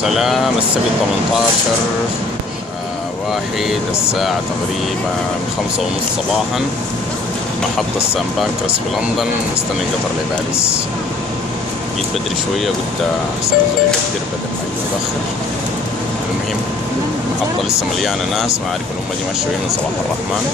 سلام السبت 18 واحد الساعة تقريبا 5:30 صباحا. محطة سان بانكرس في لندن، مستني القطر لباريس. جيت بدري شوية، قلت أحسن الزول يقدر بدل ما يجي متأخر. المهم المحطة لسه مليانة ناس، ما أعرف الأمة دي ماشية من صباح الرحمن.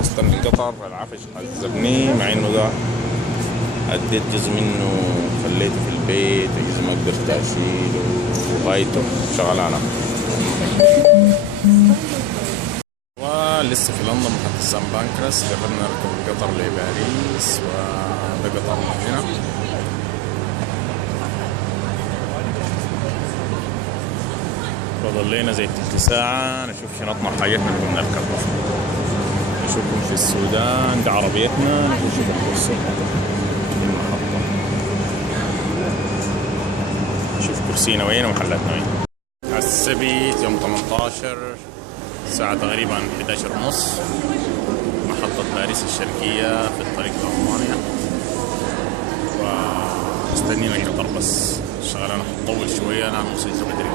مستني القطر. العفش عذبني مع انه ده اديت جزء منه خليته في البيت، جزء ما قدرت اشيله وغايته شغلانه. ولسه في لندن محطة سان بانكرس، قررنا نركب القطر لباريس، وده قطرنا هنا. فضل لنا زي تلت ساعة نشوف شنطنا حاجتنا نقوم نركب. نشوفكم في السودان، دي عربيتنا، نشوف الكرسي في المحطة، نشوف كرسينا وين ومحلاتنا وين. السبت يوم 18 الساعة تقريبا 11:30، محطة باريس الشرقية في الطريق لألمانيا، ومستنينا القطر بس. الشغلانة حتطول شوية، أنا وصلت بدري.